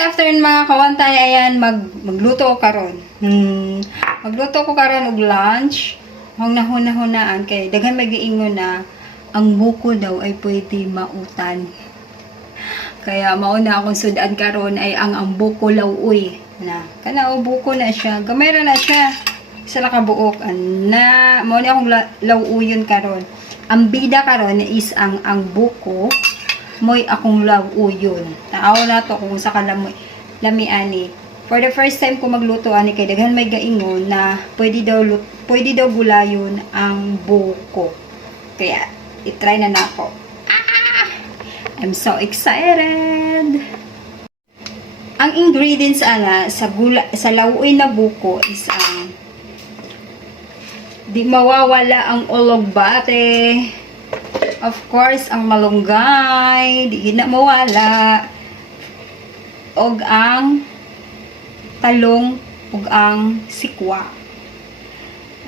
afternoon mga kawantay, ayan, mag, magluto ko karon. Hmm, magluto ko karon og lunch. Hong nahuna-hunaan kay daghan may giingon na ang buko daw ay pwede mautan. Kaya mauna akong sudan karon ay ang ang buko lauoy na. Kana o buko na siya. Gamay ra na siya. Isa ra ka buok na mao ni akong la- lauuyon karon. Ang bida karon is ang ang buko moy akong lauuyon. Taaw na to kung sa kalamoy lami ani. For the first time ko magluto ani kay daghan may gaingon na pwede daw pwede daw gulayon ang buko. Kaya i-try na nako. I'm so excited! Ang ingredients ana sa gula sa lauoy na buko is ang di mawawala ang ologbate. Of course, ang malunggay, di na mawala. Og ang talong ug ang sikwa.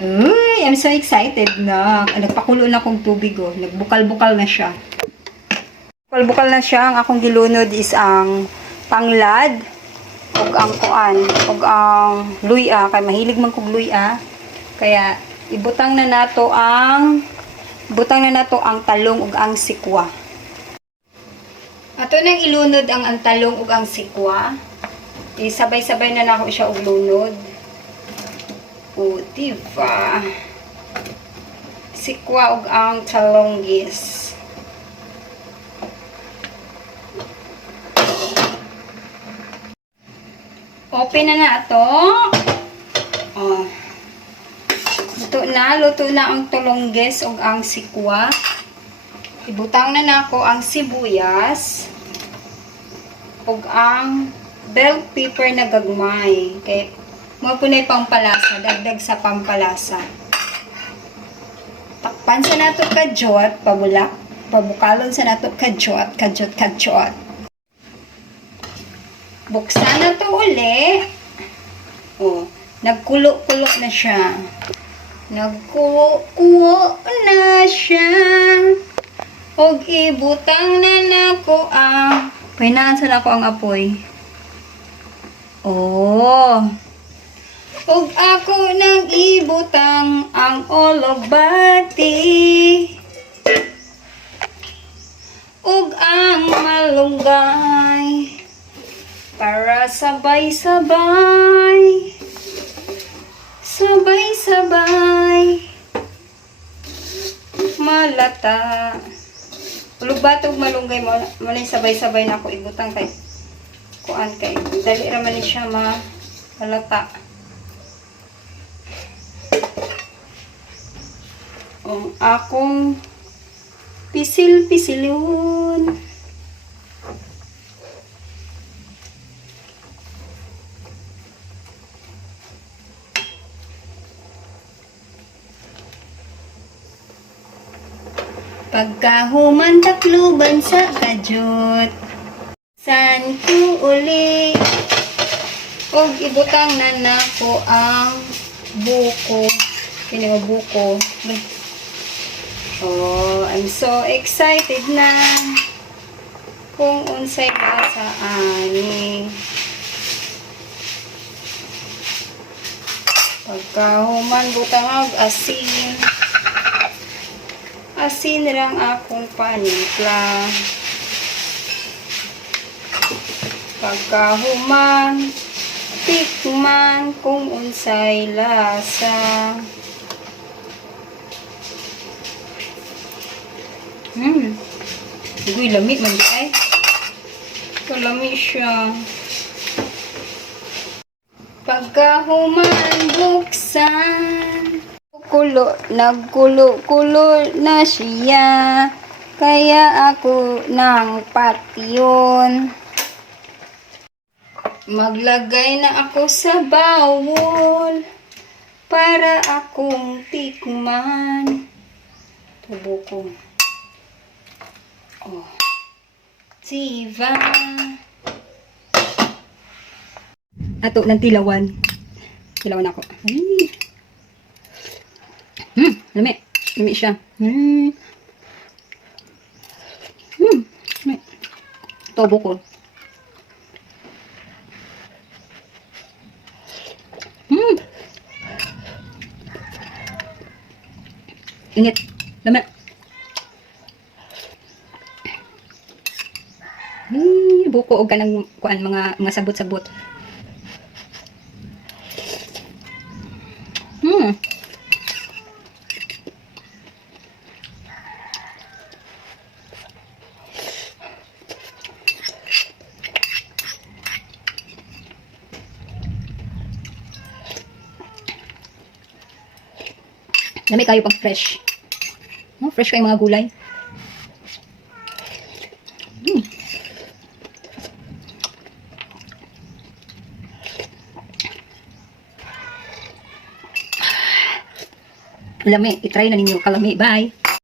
Uy, I'm so excited na. Nagpakulo na akong tubig oh. Nagbukal-bukal na siya. Bukal-bukal na siya. Ang akong gilunod is ang panglad ug ang kuan ug ang luya kay mahilig man kog luya. Kaya ibutang na nato ang butang na nato ang talong ug ang sikwa. Ato nang ilunod ang ang talong ug ang sikwa. Isabay-sabay na nako siya og lunod. O, diba? Sikwa ug ang talonggis. Open na na to. Oh. Luto na, luto na ang tulongges ug ang sikwa. Ibutang na nako ang sibuyas ug ang bell pepper na gagmay. Kay mo po na pampalasa, dagdag sa pampalasa. Takpan sa nato kajot, pabulak, pabukalon sa nato kajot, kajot, kajot. Buksan na to uli. Oh, nagkulo-kulo na siya. Nagkulo-kulo na siya. Og ibutang na nako ang Painaan sa nako ang apoy. Oh. Ug ako nang ibutang ang ologbati. Ug ang malunggay. Para sabay-sabay. Sabay-sabay. Malata. Ulog batog malunggay mo, na sabay-sabay na ako ibutang kay kuan kay dali ra man siya ma halata. Ang akong pisil-pisilyon. Pagkahuman takluban sa kajot San ko uli Og ibutang na nako ang buko Kini nga buko Oh, I'm so excited na kung unsay lasa ani. Pagkahuman butang og asin. Asin lang akong panimpla. Pagkahuman, tikman kung unsay lasa. Hmm. Uy, lami man di ay. Kalami siya. Pagkahuman buksan. Kulo, nagkulo-kulo na siya. Kaya ako ng patyon. Maglagay na ako sa bawol para akong tikman. Tubo ko. Oh. Diva. Ato ng tilawan. Tilawan ako. Ay. Hmm, lami. Lami siya. Hmm. Hmm, lami. Tobo ko. Hmm. Ingat. Lami. Hmm, buko o ganang kuan mga mga sabot-sabot. Lami kayo pag fresh. Oh, fresh kayo mga gulay. Mm. Lami, itry na ninyo kalami. Bye!